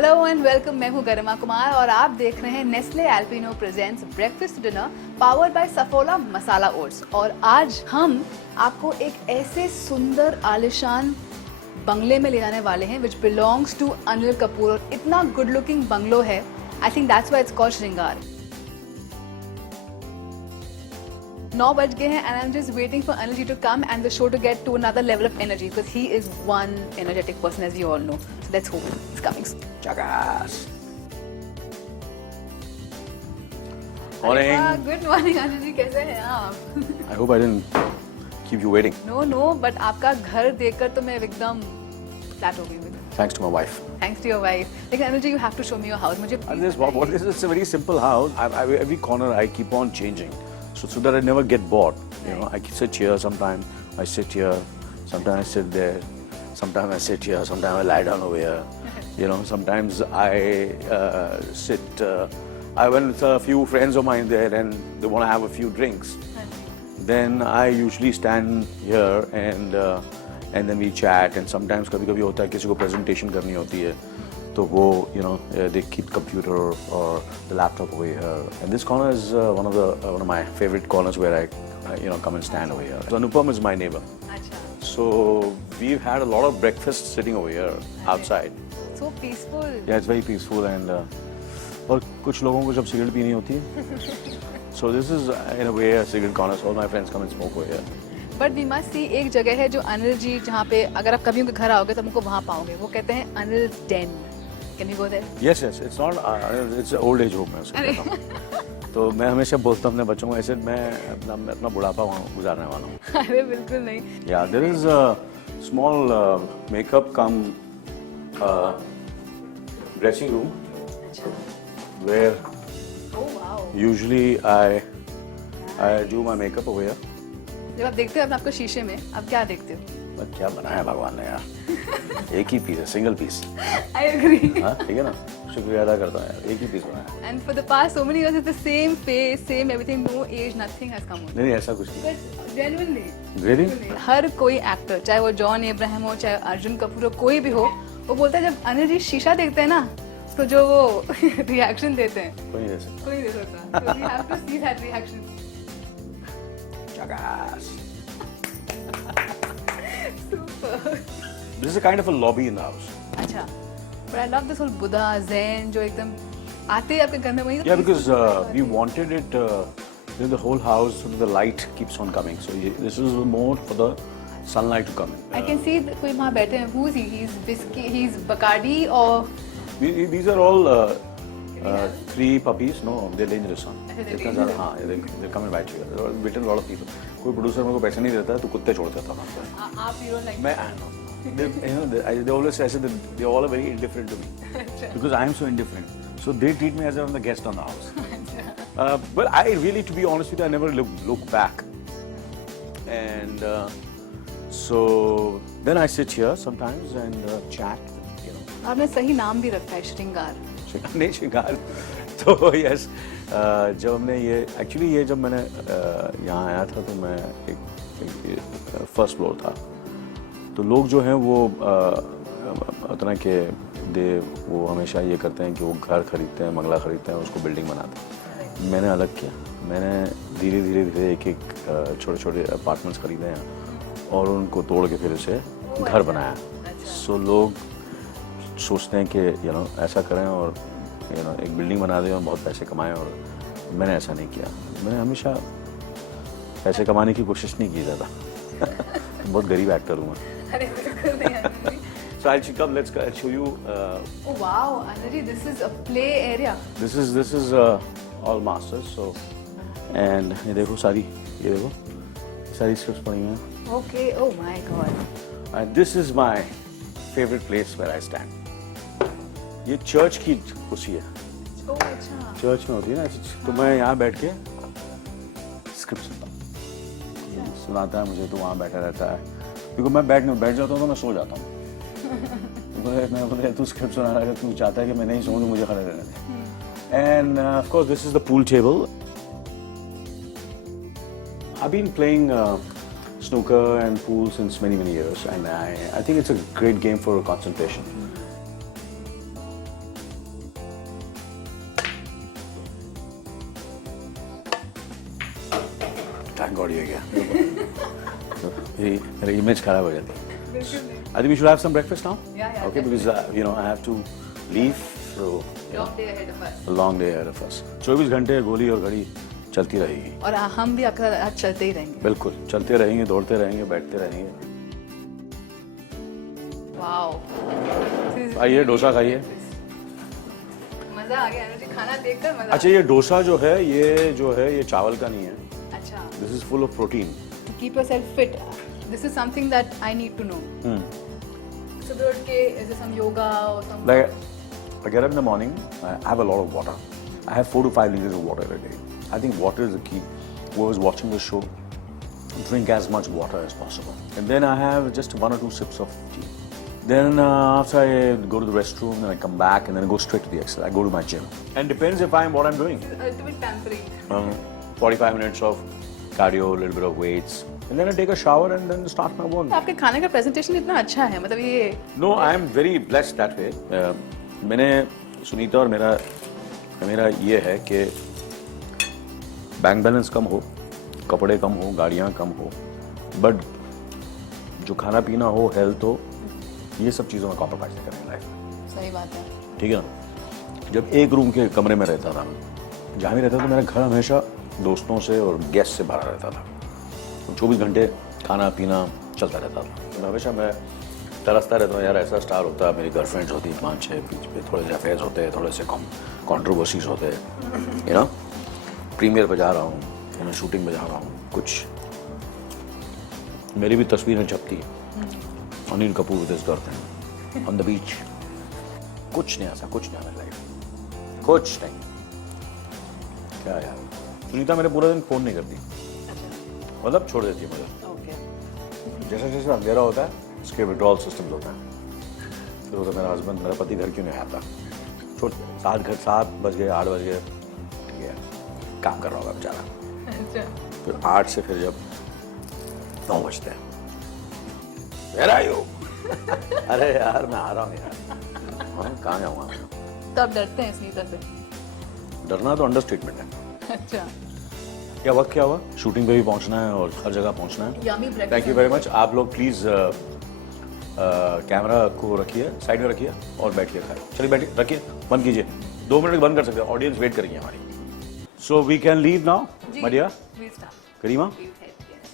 Hello and welcome, मैं हूँ गरिमा कुमार और आप देख रहे हैं Nestle Alpino presents breakfast dinner powered by Saffola masala oats. और आज हम आपको एक ऐसे सुंदर आलिशान बंगले में ले जाने वाले हैं which belongs to Anil Kapoor. और इतना गुड लुकिंग बंगलो है, I think that's why it's called Shringar. 9 बज गए हैं and I'm just waiting for Anil ji to come and the show to get to another level of energy because he is one energetic person, as you all know. So let's hope he's coming soon. Chagas. Morning. Good morning, Anil ji. कैसे हैं आप? I hope I didn't keep you waiting. No, but आपका घर देखकर तो मैं एकदम flat हो गई हूँ. Thanks to my wife. Thanks to your wife. लेकिन Anil ji, you have to show me your house. मुझे And this, what is this? It's a very simple house. Every corner I keep on changing, so that I never get bored. You know, I sit here sometimes. I sit here. Sometimes I sit there. Sometimes I sit here. Sometimes I lie down over here. You know, sometimes I sit. I went with a few friends of mine there, and they want to have a few drinks. Then I usually stand here and then we chat. And sometimes कभी-कभी होता है किसी को presentation करनी होती है, तो वो they keep computer or the laptop over here. And this corner is one of my favorite corners where I come and stand over here. So Anupam is my neighbor. So we've had a lot of breakfast sitting over here outside. So peaceful. Yeah, it's very peaceful and और कुछ लोगों को जब cigarette पीनी होती है. So this is in a way a cigarette corner. So all my friends come and smoke over here. But we must see, एक जगह है जो अनिल जी, जहाँ पे अगर आप कभी उनके घर आओगे तो हमको वहाँ पाओगे। वो कहते हैं Anil den. Can we go there? Yes, it's not. It's an old age home है उसका नाम। तो मैं हमेशा बोलता हूँ अपने बच्चों को ऐसे मैं अपना बुढ़ापा वहाँ गुजारने वाला हूँ। अरे बिल्कुल नहीं। Yeah, there is a small makeup cum dressing room where Oh wow. usually I do my makeup over here. जब आप देखते हो अपने आपको शीशे में, आप क्या देखते हो? बट क्या बनाया भगवान ने यार, एक ही पीस है, सिंगल पीस। I agree. हाँ ठीक है ना, शुक्रिया अदा करता हूँ यार, एक ही पीस बनाया। And for the past so many years it's the same face, same everything, no age, nothing has come on. नहीं ऐसा कुछ नहीं। But genuinely. Really? हर कोई एक्टर, चाहे वो जॉन अब्राहम हो, चाहे अर्जुन कपूर हो, कोई भी हो, वो बोलता है जब अनिल जी शीशा देखते हैं ना, तो जो वो रिएक्शन देते हैं, कोई नहीं दे सकता। कोई नहीं दे सकता। So we have to see that reaction. Chagas. Super. This is a kind of a lobby in the house. अच्छा, but I love this whole Buddha, Zen, जो एकदम आते ही आपके घर में वही। Yeah, because we wanted it in the whole house, so the light keeps on coming. So this is more for the sunlight to come in. I can see कोई वहाँ बैठे हैं। Who is he? He's whiskey, he's Bacardi or? These are all 3 puppies. No, they're dangerous. They're dangerous. हाँ, they come and bite you. There have bitten a lot of people. कोई producer मेरे को पैसे नहीं देता है तो कुत्ते छोड़ देता था वहाँ पे। आप you don't like? मैं they always say that they all are very indifferent to me because I am so indifferent. So they treat me as if I'm the guest on the house. But I really, to be honest with you, I never look back. And so then I sit here sometimes and chat. आपने सही नाम भी रखा है, श्रृंगार। नहीं श्रृंगार तो यस, जब हमने ये जब मैंने यहाँ आया था तो मैं एक फर्स्ट फ्लोर था, तो लोग जो हैं वो उतना के वो हमेशा ये करते हैं कि वो घर खरीदते हैं, बंगला खरीदते हैं, उसको बिल्डिंग बनाते हैं। मैंने अलग किया, मैंने धीरे धीरे एक छोटे छोटे अपार्टमेंट्स खरीदे हैं और उनको तोड़ के फिर उसे घर बनाया। सो लोग सोचते हैं कि ऐसा करें और एक बिल्डिंग बना दें और बहुत पैसे कमाएं, और मैंने ऐसा नहीं किया। मैंने हमेशा पैसे कमाने की कोशिश नहीं की ज़्यादा। बहुत गरीब एक्टर हूँ मैं। So I'll come. I'll show you. Oh wow, Anil, this is a play area. This is all masters. So and ये देखो सारी scripts पढ़ी हैं। Okay, oh my God. And this is my favorite place where I stand. ये church की कुर्सी है। Oh अच्छा। चर्च में होती है ना, तो मैं यहाँ बैठ के स्क्रिप्ट सुनता हूँ। सुनाता है मुझे, तो वहाँ बैठा रहता है, क्योंकि मैं बैठ जाता हूँ तो मैं सो जाता हूँ। मैं बोले तू स्क्रिप्ट सुना रहा है, तू चाहता है कि मैं नहीं सोऊं तो मुझे खड़े रहने दे। And of course this is the pool table. I've been playing snooker and pool since many, many years, and I think it's a great game for concentration. मेरी इमेज खराब हो जाती है। बिल्कुल नहीं। I think we should have some breakfast now. Yeah, Okay, because you know I have to leave. So you Long day ahead of us. know, a long day ahead of us. 24 घंटे गोली और घड़ी चलती रहेगी। और हम भी आपके साथ आज चलते ही रहेंगे। बिल्कुल, चलते रहेंगे, दौड़ते रहेंगे, बैठते रहेंगे। वाओ। आइए डोसा खाइए। मजा आ गया एनर्जी, खाना देखकर मजा। अच्छा ये डोसा जो है ये चावल का नहीं है। अच्छा। This is full of protein. To keep yourself fit, this is something that I need to know. सुबह उठ के is there some yoga or some? Like I get up in the morning, I have a lot of water. I have 4 to 5 liters of water every day. I think water is the key. Whoever's watching the show, drink as much water as possible. And then I have just 1 or 2 sips of tea. Then after I go to the restroom, then I come back and then I go straight to the exercise. I go to my gym. And depends if what I'm doing. A little bit pampering. 45 minutes of cardio, a little bit of weights. And then I take a shower and then start my work. आपके खाने का presentation इतना अच्छा है, मतलब ये No, I am very blessed that way. मैंने सुनीता और मेरा ये है कि बैंक बैलेंस कम हो, कपड़े कम हो, गाड़ियाँ कम हो, बट जो खाना पीना हो, हेल्थ हो, ये सब चीज़ों में कॉम्प्रोमाइज़ नहीं करनी लाइफ में। सही बात है। ठीक है ना? जब एक रूम के कमरे में रहता था, जहाँ भी रहता था, मेरा घर हमेशा दोस्तों से और गेस्ट से भरा रहता था। 24 घंटे खाना पीना चलता रहता था। तो हमेशा मैं तरसता रहता हूँ, यार ऐसा स्टार होता, मेरी गर्लफ्रेंड्स होती 5-6, बीच पे थोड़े से अफेयर्स होते, थोड़े से कॉन्ट्रोवर्सीज होते, यू नो, प्रीमियर पे जा रहा हूँ, यू नो, शूटिंग में जा रहा हूँ, कुछ मेरी भी तस्वीरें छपती Anil Kapoor with his girlfriend on the beach. कुछ नहीं ऐसा, कुछ नहीं आना लाइफ, कुछ नहीं। क्या यार, सुनीता मेरे पूरा दिन फोन नहीं करती, मतलब छोड़ देती है मुझे। ओके। जैसे जैसे अंधेरा होता है उसके विड्रॉल सिस्टम्स होता है। फिर होता मेरा हस्बैंड, मेरा पति घर क्यों नहीं आता, छोड़ 7 बज गए, 8 बज गए, ठीक है, काम कर रहा होगा बेचारा। अच्छा। फिर 8 से फिर जब 9 बजते हैं, Where are you? अरे यार मैं आ रहा हूँ यार। हाँ, कहाँ जाऊँगा? तो आप डरते हैं सुनीता से? डरना तो अंडरस्टेटमेंट है। अच्छा। क्या वक्त क्या हुआ, शूटिंग पे भी पहुंचना है और हर जगह पहुंचना है। Yummy breakfast. Thank you very much. आप लोग प्लीज़ कैमरा को रखिए, साइड में रखिए और बैठिए खाए। चलिए बैठिए, रखिए, बंद कीजिए। 2 मिनट बंद कर सकते हैं, ऑडियंस वेट करेंगे हमारी। So we can leave now my dear Please stop. Karima. Please head, yes.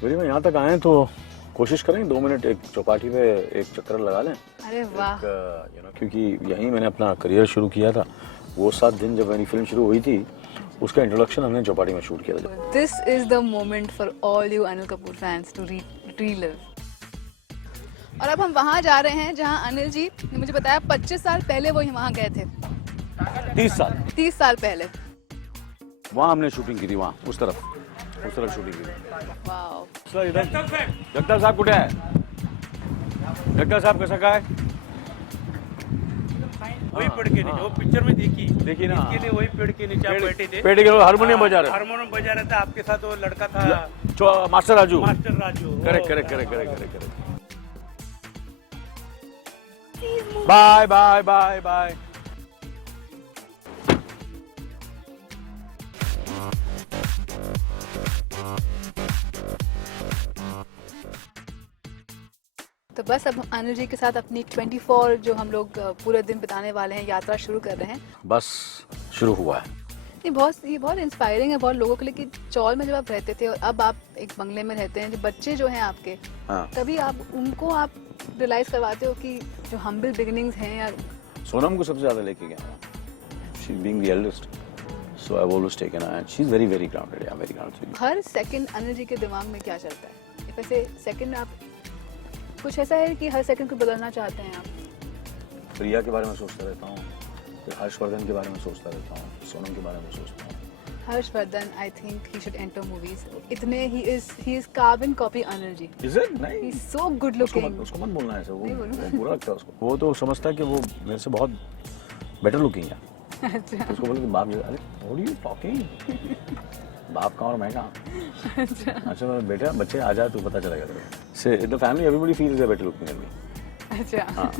Karima यहाँ तक आए तो कोशिश करें 2 मिनट एक चौपाटी पे एक चक्कर लगा लें। अरे वाह। यू नो, क्योंकि यहीं मैंने अपना करियर शुरू किया था। वो 7 दिन जब मेरी फिल्म शुरू हुई थी, उसका इंट्रोडक्शन हमने चौपाटी में शूट किया था। This is the moment for all you Anil Kapoor fans to relive. और अब हम वहाँ जा रहे हैं जहाँ अनिल जी ने मुझे बताया 25 साल पहले वो वहाँ गए थे। 30 साल पहले। वहाँ हमने शूटिंग की थी, वहाँ उस तरफ शूटिंग की थी। वाओ। सर इधर जगताप साहब कुठे आहे? जगताप साहब कसा काय? वही पेड़ के नीचे, वो पिक्चर में देखी ना। इसके लिए वही पेड़ के नीचे आप बैठे थे। पेड़ के हारमोनियम बजा रहे। हारमोनियम बजा रहा था, आपके साथ वो लड़का था मास्टर राजू। करेक्ट। बाय। तो बस अब अनिल जी के साथ अपनी 24 जो हम लोग पूरे दिन बिताने वाले हैं, यात्रा शुरू कर रहे हैं। बस शुरू हुआ है। ये बहुत इंस्पायरिंग है बहुत लोगों के लिए कि चौल में जब आप रहते थे और अब आप एक बंगले में रहते हैं, जो बच्चे जो हैं आपके, हाँ। तभी आप उनको आप रियलाइज करवाते हो कि जो हम्बल बिगिनिंग्स हैं या सोनम को सबसे ज्यादा लेके गया। She being the eldest, so I have always taken her. She is very very grounded, I am very grounded. हर सेकंड अनिल जी के दिमाग में क्या चलता है? वैसे सेकंड आप कुछ ऐसा है कि हर सेकंड को बदलना चाहते हैं आप? प्रिया के बारे में सोचता रहता हूँ, फिर हर्षवर्धन के बारे में सोचता रहता हूँ, सोनम के बारे में सोचता हूँ। Harshvardhan, I think he should enter movies. इतने he is carbon copy Anil ji. Is it? नहीं। He's so good looking. उसको मत बोलना ऐसे, नहीं बोलूं। वो बुरा लगता है उसको। वो तो समझता है कि वो मेरे से बहुत बेटर लुकिंग है। अच्छा। उसको बोले कि बाप जी, अरे व्हाट आर यू टॉकिंग? बाप का और मैं का? अच्छा मैं बेटा बच्चे आ जाए तो पता चलेगा तेरे को। से in the family everybody feels a better looking than me. अच्छा। हाँ।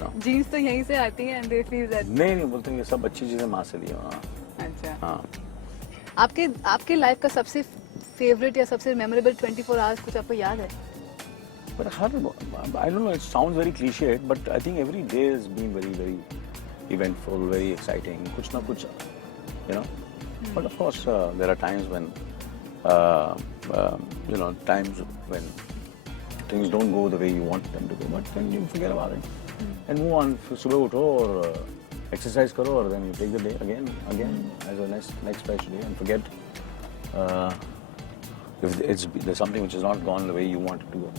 you know. जीन्स तो यहीं से आती हैं एंड दे फील दैट। नहीं बोलते हैं ये सब अच्छी चीजें माँ से ली हो। अच्छा, हाँ। आपके लाइफ का सबसे फेवरेट या सबसे मेमोरेबल 24 आवर्स कुछ आपको याद है? But I don't know, it sounds very cliched, but I think every day has been very, very eventful, very exciting. Kuch na kuch, you know. But of course, there are times when, times when things don't go the way you want them to go, but then you forget about it and move on. Subah utho or exercise karo, or then you take the day again as a next fresh day and forget if there's something which is not gone the way you want it to go.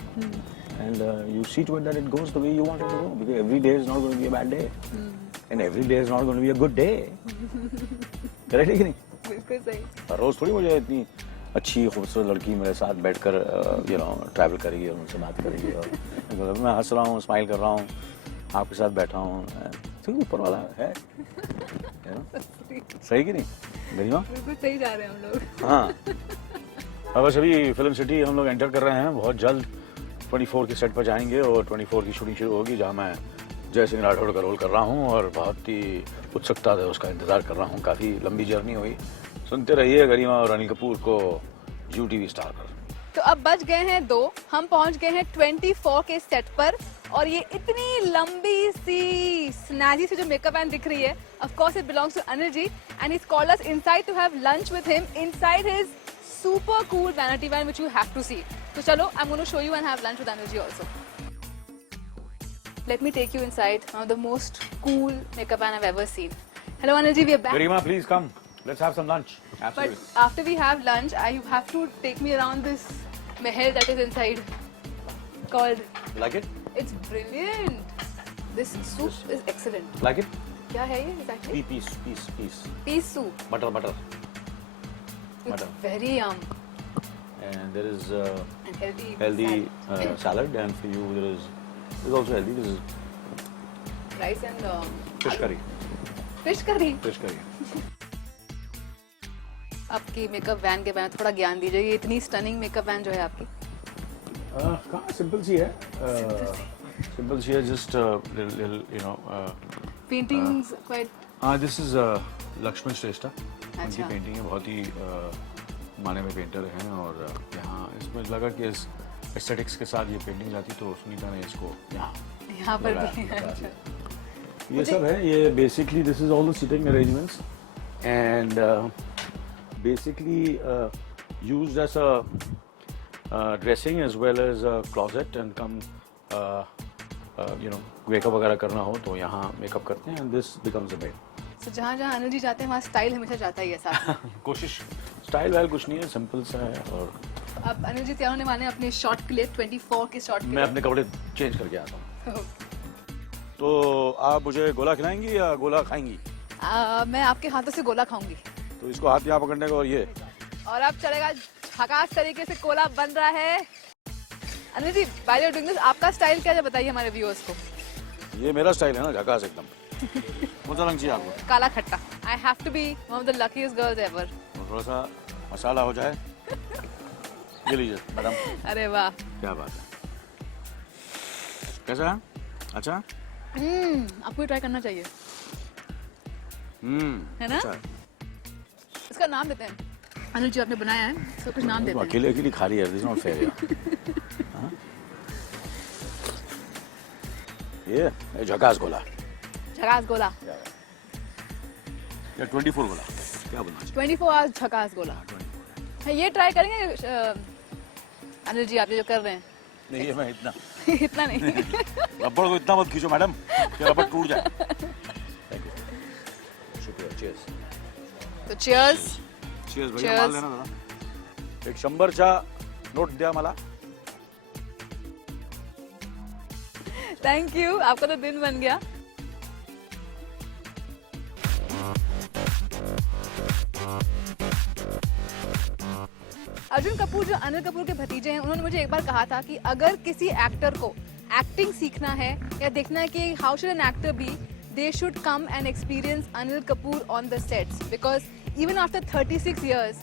And you see to it that it goes the way you want it to go, because every day is not going to be a bad day and every day is not going to be a good day. Correct है कि नहीं? बिल्कुल सही। हर रोज थोड़ी मुझे इतनी अच्छी खूबसूरत लड़की मेरे साथ बैठकर ट्रैवल करेगी और उनसे बात करेगी और मैं हंस रहा हूँ, स्माइल कर रहा हूँ, आपके साथ बैठा हूँ, तो ऊपर वाला है, सही कि नहीं गरिमा? बिल्कुल सही जा रहे हैं हम लोग। हाँ, अब बस अभी फिल्म सिटी हम लोग एंटर कर रहे हैं, बहुत जल्द 24 के सेट पर जाएंगे और 24 की शूटिंग शुरू होगी, जहाँ मैं जय सिंह राठौड़ का रोल कर रहा हूँ और बहुत ही उत्सुकता से उसका इंतजार कर रहा हूँ। काफ़ी लंबी जर्नी हुई। सुनते रहिए गरिमा और अनिल कपूर को UTV स्टार पर। तो अब बज गए हैं 2, हम पहुंच गए हैं 24 के सेट पर और ये इतनी लंबी सी स्नैजी से जो मेकअप वैन दिख रही है, of course it belongs to Anil ji and he's called us inside to have lunch with him inside his super cool vanity van which you have to see. So chalo, I'm going to show you and have lunch with Anil ji also. Let me take you inside one of the most cool makeup van I've ever seen. Hello Anil ji, we are back. Garima, please come. Let's have some lunch. Absolutely. But after we have lunch, you have to take me around this mahal that is inside. Called. Like it? It's brilliant. This soup is excellent. Like it? क्या है ये exactly? Piece. Peas soup. Butter. It's Butter. very yum. And there is And healthy salad, and for you there's also healthy. This is rice and fish curry. Fish curry. Fish curry. आपकी makeup van के बारे में थोड़ा ज्ञान दीजिए। ये इतनी stunning makeup van जो है आपकी। कहाँ सिंपल सी है। सिंपल सी है, just paintings quite. This is Lakshman Shrestha. उनकी पेंटिंग है, बहुत ही माने में पेंटर हैं और यहाँ इसमें लगा कि इस एस्थेटिक्स के साथ ये पेंटिंग जाती तो सुनीता ने इसको यहाँ पर भी ये सब है। ये basically this is all the sitting arrangements and basically used as a dressing as well as a closet and come makeup वगैरह करना हो तो यहाँ मेकअप करते हैं and this becomes a bed. So जहाँ अनिल जी जाते हैं वहाँ स्टाइल हमेशा जाता ही है साथ। कोशिश स्टाइल वाइल कुछ नहीं है, सिंपल सा है। और अब अनिल जी तैयार होने वाले हैं अपने शॉट के लिए, 24 के शॉट के लिए। मैं अपने कपड़े चेंज करके आता हूँ। तो आप मुझे गोला खिलाएंगी या गोला खाएंगी? मैं आपके हाथों से गोला खाऊंगी। तो इसको हाथ यहाँ पकड़ने का और ये और अब चलेगा झकास तरीके से कोला बन रहा है। Anil ji, by doing this आपका स्टाइल क्या है बताइए हमारे व्यूअर्स को। ये मेरा स्टाइल है ना, झकास एकदम। कौन सा रंग चाहिए आपको? काला खट्टा। I have to be one of the luckiest girls ever. थोड़ा सा मसाला हो जाए। ये लीजिए मैडम। अरे वाह, क्या बात है। कैसा है? अच्छा? आपको ट्राई करना चाहिए। है ना? अच्छा। इसका नाम देते हैं। अनिल जी आपने बनाया है, तो कुछ नाम देते हैं। अकेले खा रही है, दिस नॉट फेयर यार। ये झकास गोला। झकास गोला। या 24 गोला। क्या बोलना चाहिए? 24 आवर्स झकास गोला। ये ट्राई करेंगे अनिल जी, आप ये जो कर रहे हैं। नहीं, ये मैं इतना इतना नहीं। रबड़ को इतना मत खींचो मैडम कि रबड़ टूट जाए। थैंक यू, शुक्रिया। चीयर्स। तो चीयर्स। चीयर्स भैया, माल लेना जरा। एक 100चा नोट द्या मला। थैंक यू, आपका तो दिन बन गया। अर्जुन कपूर जो अनिल कपूर के भतीजे हैं, उन्होंने मुझे एक बार कहा था कि अगर किसी एक्टर को एक्टिंग सीखना है या देखना है कि how should an actor be, they should come and experience Anil Kapoor on the sets because even after 36 years,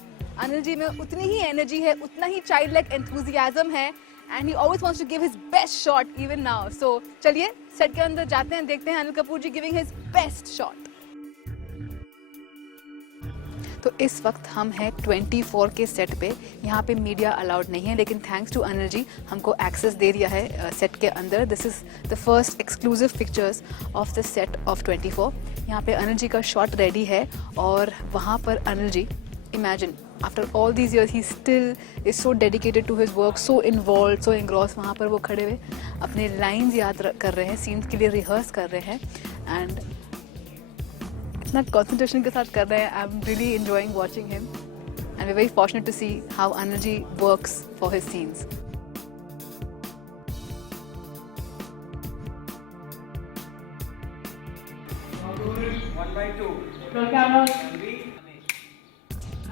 Anil ji में उतनी ही एनर्जी है, उतना ही चाइल्ड लाइक एंथुजियाज्म है and he always wants to give his best shot even now. So चलिए set के अंदर जाते हैं, देखते हैं अनिल कपूर जी giving his best shot. तो इस वक्त हम हैं 24 के सेट पे. यहाँ पे मीडिया अलाउड नहीं है, लेकिन थैंक्स टू अनिल जी हमको एक्सेस दे दिया है सेट के अंदर. This is the first exclusive pictures of the set of 24. यहाँ पे अनिल जी का शॉट रेडी है और वहाँ पर Anil ji, imagine after all these years he still is so dedicated to his work, so involve, so engross. वहाँ पर वो खड़े हुए अपने लाइन्स याद कर रहे हैं, सीन्स के लिए रिहर्स कर रहे हैं एंड इतना कंसंट्रेशन के साथ कर रहे हैं. I am really enjoying watching him and we very fortunate to see how Anil ji works for his scenes. One by two. Roll camera.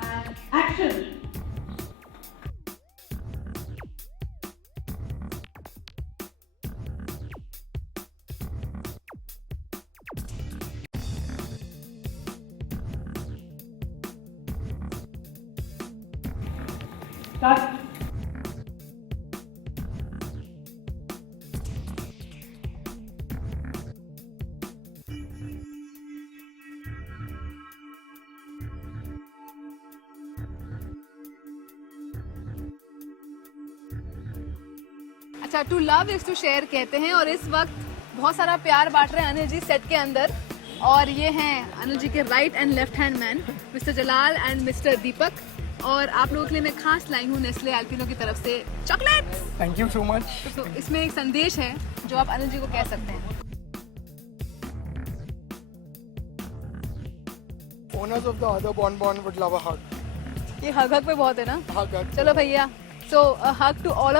And action. Start. अच्छा, to love is to share कहते हैं और इस वक्त बहुत सारा प्यार बांट रहे हैं अनिल जी सेट के अंदर. और ये हैं अनिल जी के right and left hand man mister Jalal and mister Deepak. और आप लोगों के लिए मैं खास लाई हूँ नेस्ले एल्पिनो की तरफ से chocolate. Thank you so much. तो इसमें एक संदेश है जो आप अनिल जी को कह सकते हैं. Owners of the other bonbon would love a hug. ये हग हग पे बहुत है ना. Hug. चलो भैया, so a hug to all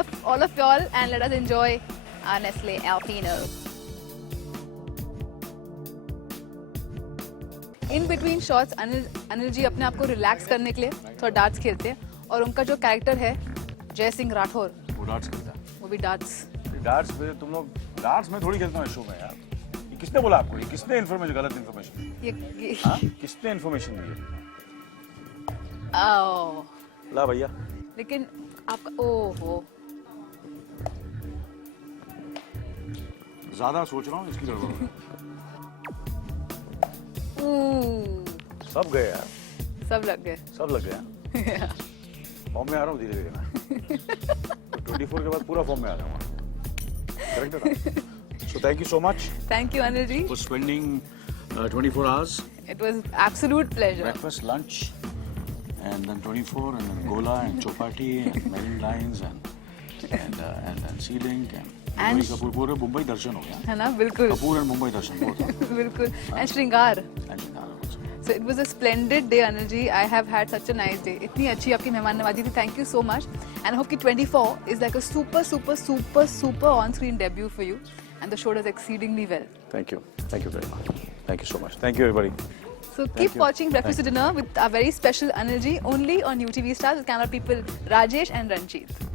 of y'all and let us enjoy our Nestle Alpino. In between shots Anil ji अपने आप को रिलैक्स करने के लिए थोड़ा डार्ट्स खेलते हैं और उनका जो कैरेक्टर है जय सिंह राठौर, वो डार्ट्स खेलता है. वो भी डार्ट्स. डार्ट्स में तुम लोग, डार्ट्स में थोड़ी खेलता हूँ शो में यार. ये किसने बोला आपको? ये किसने इन्फॉर्मेशन, गलत इन्फॉर्मेशन? ये हाँ, किसने इन्फॉर्मेशन दी है? ला भैया. लेकिन आपका ओहो, ज्यादा सोच रहा हूँ इसकी गड़बड़. सब गए यार, सब लग गए. सब लग गया. फॉर्म में आ रहा हूँ धीरे धीरे मैं. 24 के बाद पूरा फॉर्म में आ जाऊंगा. करेक्ट है. So thank you so much. Thank you Anil ji for spending 24 hours. It was absolute pleasure. Breakfast, lunch, and then 24, and then Gola and Chopati and Marine Lines and Sea Link and And Kapoor. पूरे मुंबई दर्शन हो गया. है ना. बिल्कुल Kapoor and Mumbai दर्शन बहुत. बिल्कुल. And श्रृंगार. And So it was a splendid day, Anil ji. I have had such a nice day. इतनी अच्छी आपकी मेहमान नवाजी थी. Thank you so much. And I hope कि 24 is like a super on-screen debut for you. And the show does exceedingly well. Thank you. Thank you very much. Thank you so much. Thank you everybody. So keep watching Breakfast to Dinner with our very special Anil ji only on UTV Stars with camera people Rajesh and Ranjit.